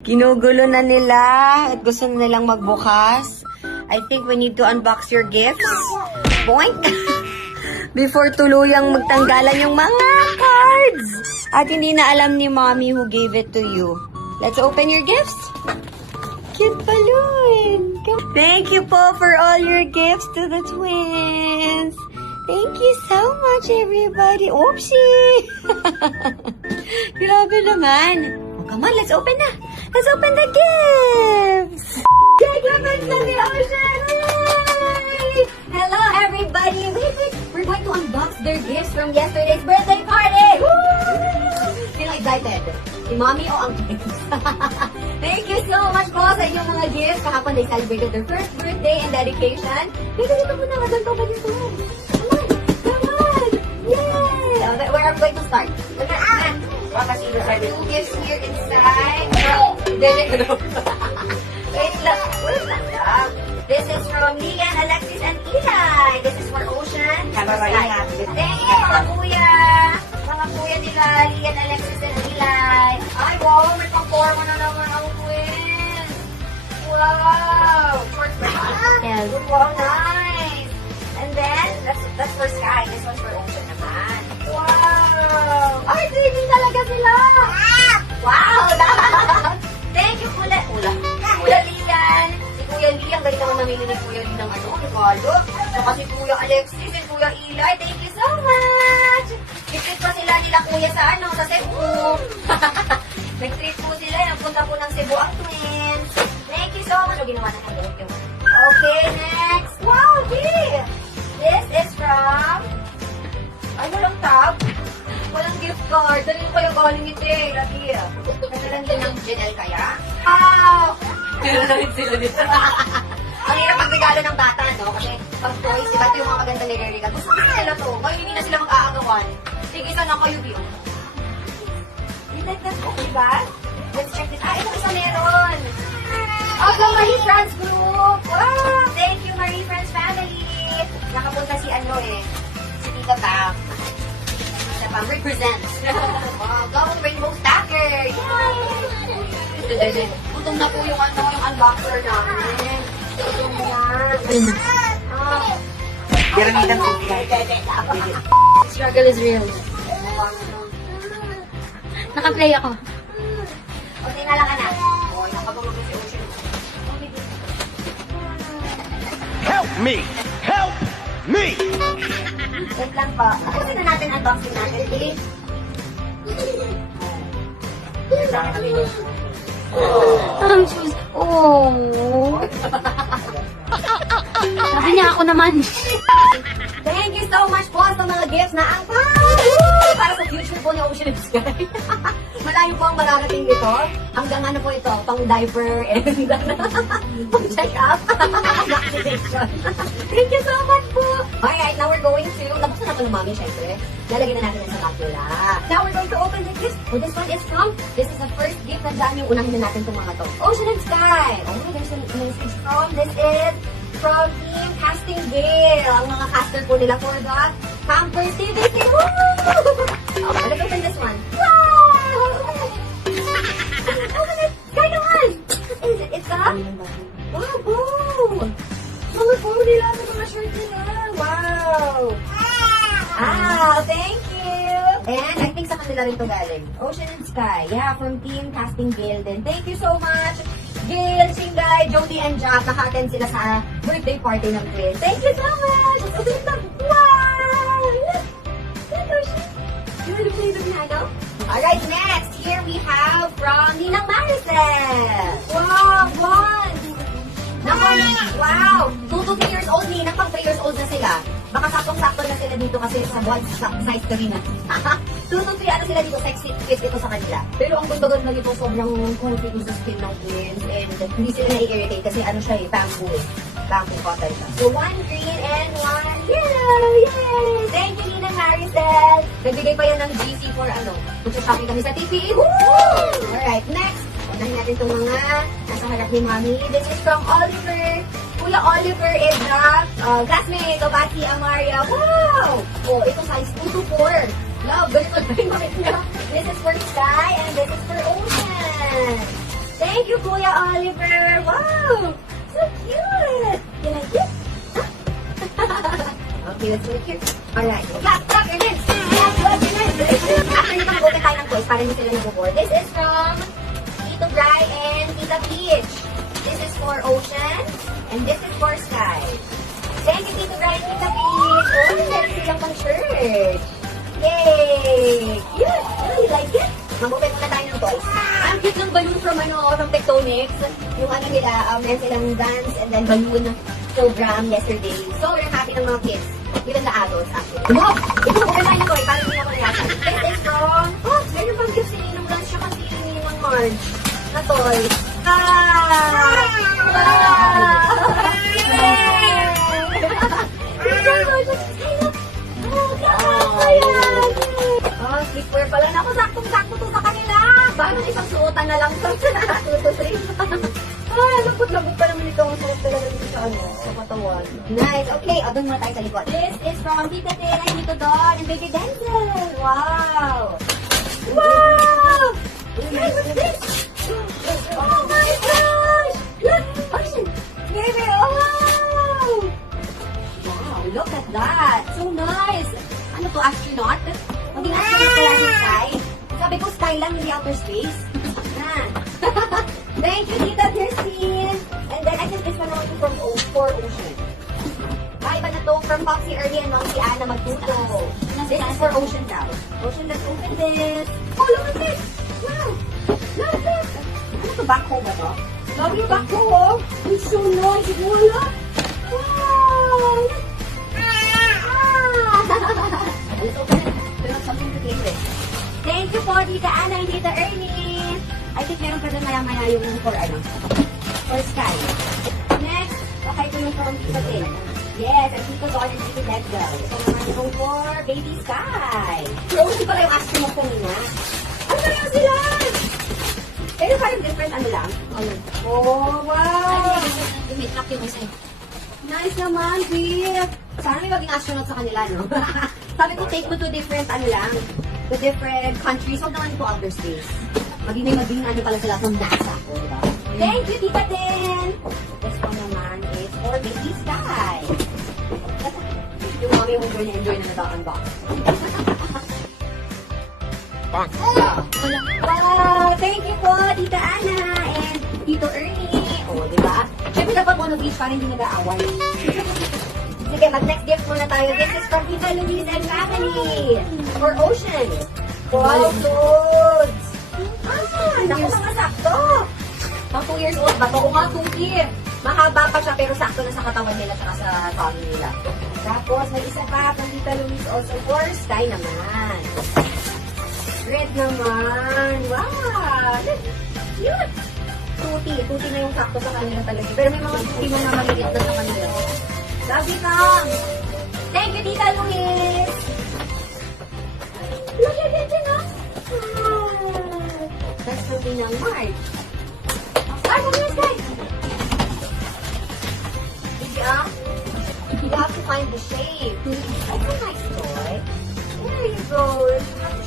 Ginugulo na nila at gusto na nilang magbukas. I think we need to unbox your gifts. Boink! Before tuluyang magtanggalan yung mga cards. At hindi na alam ni mommy who gave it to you. Let's open your gifts. Cute balloon. Thank you po for all your gifts to the twins. Thank you so much, everybody. Oopsie! Grabe naman. Oh, come on, let's open na. Let's open the gifts! Gagawin na ni Ocean! Hello, everybody! Wait! We're going to unbox their gifts from yesterday's birthday party! Woo! Sino excited? Si Mommy o ang gifts? Thank you so much po sa inyong mga gifts. Kahapon they celebrated their first birthday and dedication. Dito muna. Ganito ba dito? Come on! Yay! Okay, where are we going to start? Two gifts here inside. Wait lang. This is from Lian, Alexis, and Eli. This is for Ocean. Thank you, mga kuya. Mga kuya nila, Lian, Alexis, and Eli. Ay, wow, may pang-forma na naman ang twins. Wow. Short break. Yes. Wow, nice. And then, that's for Sky. This one's for Ocean naman. Wow. Ay, dreamy talaga sila. Wow. Thank you, Kuya Lian. Si Kuya Lee, ang galing naman mamili ni Kuya Lee ng regalo. Saka si Kuya Alexis and Kuya Eli. Thank you so much. Nag-treat pa sila nila Kuya sa Cebu. Nag-treat po sila. Nagpunta po ng Cebu ang twins. Thank you so much. O, ginawa na thank you. Okay, next. Wow, okay. This is from... Ay, walang tab. Walang gift card. Dali ko kayo galing ito eh. Lagi. Nagalan din ng Janelle kaya? Wow! Nagalan sila dito. Ang hirap magregalo ng bata, no? Kasi pag toys, diba ito yung mga maganda nire-regalo. Gusto nila to. Ngayon hindi na sila mag-aagawan. Sige, sana kayo, Bio. You like that book, diba? Let's check this. Ito isa meron. Oh, the Marie France group. Wow! Thank you, Marie France family. Nakapunta si si Tita Pam. Tita Pam represents. Wow, go Rainbow Stacker. Yay! Gutom na po yung unboxer namin. Gutom yan. Piramidan po. Struggle is real. Naka-play ako. O, tingala ka na. O, nakabagod si Ocean. Help me! Help me! Wait lang po. Kasi na natin unboxing natin, please. Parang shoes. Oh. Sabi niya ako naman. Thank you so much po sa mga gifts na ang para sa future po ni Ocean and Sky. Malayo po ang mararating ito. Hanggang ano po ito, pang diaper and pang check-up. Vaccination. Thank you so much po. Alright, now we're going to, nabuksan na po ng mami, syempre. Lalagyan na natin yan sa macula. Now we're going to open the gift. Oh, this one is this is the first gift na dami yung unahin na natin itong mga to. Ocean and Sky. Oh, there's a message from, this is from Team Casting Gale. Ang mga caster po nila for the Campers TVC. Woo! Oh, let's open this one. Wow! Open it! Sky naman! What is it? It's a... Wow, boom! Mga puro nila sa mga shirt nila. Wow! Thank you! And I think sa kanila rin to galing. Ocean and Sky. Yeah, from Team Casting Gale din. Thank you so much! Gail, Shinday, Jody, and Jack, naka-attend sila sa birthday party ng twins. Thank you so much! Wow! Alright, next, here we have from Ninang Maricel. Wow, one! Wow! 2 to 3 years old, Ninang, pang 3 years old na sila. Baka saktong-sakto na sila dito kasi sa one size ka rin. 2 to 3, ano sila dito, sexy fit ito sa kanila. Pero ang ganda-ganda nito, sobrang comfy sa skin ng twins. And hindi sila na-irritate kasi ano siya bamboo. Bamboo cotton siya. So, one green and one yellow! Yay! Thank you, Ninang Maricel! Nagbigay pa yan ng GC for Mag-shopping kami sa TV. Woo! Alright, next. Unahin natin itong mga nasa harap ni Mami. This is from Oliver. Kuya Oliver is the classmate of Ati Amaria. Wow! Oh, ito size 2 to 4. Love, ganito na yung makikita. This is for Sky and this is for Ocean. Thank you, Kuya Oliver. Wow! So cute! You like it? Okay, let's look here. Alright. Clap, clap your hands! Clap, clap your hands! Actually, mag-open tayo ng toys para hindi sila nag-board. This is from Tito Bri and Tita Peach. This is for Ocean, and this is for Sky. Thank you, Tito Bri and Tita Peach. Oh, meron silang pang shirt. Yay! Cute! Oh, you like it? Mag-open muna tayo ng toys. Ang cute ng balloon from Tectonics. Yung ano nila, meron silang dance and then balloon program yesterday. So, we're happy ng mga kids. Even the adults, actually. Wow! Ito, open tayo ng toy para hindi ako nayasan. This is from, meron pang gift si Ninong Lunch siya kasi Ninong Marge na toy. Sleepwear pala na ako. Saktong-sakto to sa kanila. Bakit isang suotan na lang to? 2 to 3. Ay, lambot-lambot pa naman ito. Ang sarap talaga dito sa sa katawan. Nice. Okay, doon muna tayo sa likod. This is from Tita Tera, Tito Don, and Baby Denzel. Wow! Wow! Hey, what's this? Oh my gosh! Look! Ocean! Baby, oh! Wow, look at that! So nice! Ano to, astronaut? Maging astronaut pala si Sky. Sabi ko, Sky lang, hindi outer space. Thank you, Tita Christine! And then, I think this one naman from for Ocean. Iba na to from Foxy Early and Mom si Anna Magtuto. This is for Ocean daw. Ocean, let's open this. Oh, look at this! Wow! Look at this! Ano to, backhoe ba to? Love yung backhoe, oh! It's so noisy. Wala! Wow! Let's open it. We have something to play with. Thank you po, Tita Anna and Tita Ernie. I think meron pa doon maya-maya yung for Sky. Next, okay ito yung from Tita Tin. Yes, and Tito Don and Tito Denzel. Ito naman yung for Baby Sky. Frozen pala yung astronaut kanina. Ano na sila? Pero parang different ano lang. Oh, wow! Dumitlak yung isa. Nice naman, dear. Sana may maging astronaut sa kanila, no? Sabi ko, take mo to different, ano lang, to different countries. Huwag naman po outer space. Maging ano pala sila ng NASA. Diba? Thank you, Tita Ten! This one naman is for Baby Sky. Yung mami yung enjoy na nata-unbox. Wow! Thank you po, Tita Ana and Tito Ernie. O, diba? Siyempre dapat one of each para hindi nag-aaway. Sige, mag-next gift muna tayo. This is from Tita Louise and family. For Ocean. Wow, clothes. Naku, mga sakto. Pang 2 years old ba? Oo nga, 2 years. Mahaba pa siya, pero sakto na sa katawan nila at sa tummy nila. Tapos, may isa pa from Tita Louise also for Sky naman. Red naman. Wow! Cute! Tuti na yung sakto sa kanila talaga. Pero may mga tuti na maliit na sa kanila. Love you, Kang! Thank you, Tita Louise! Look at it, you know? That's from Tinang March. Ay, come here, Sky! Yeah? You have to find the shape. That's a nice toy. There you go. You have to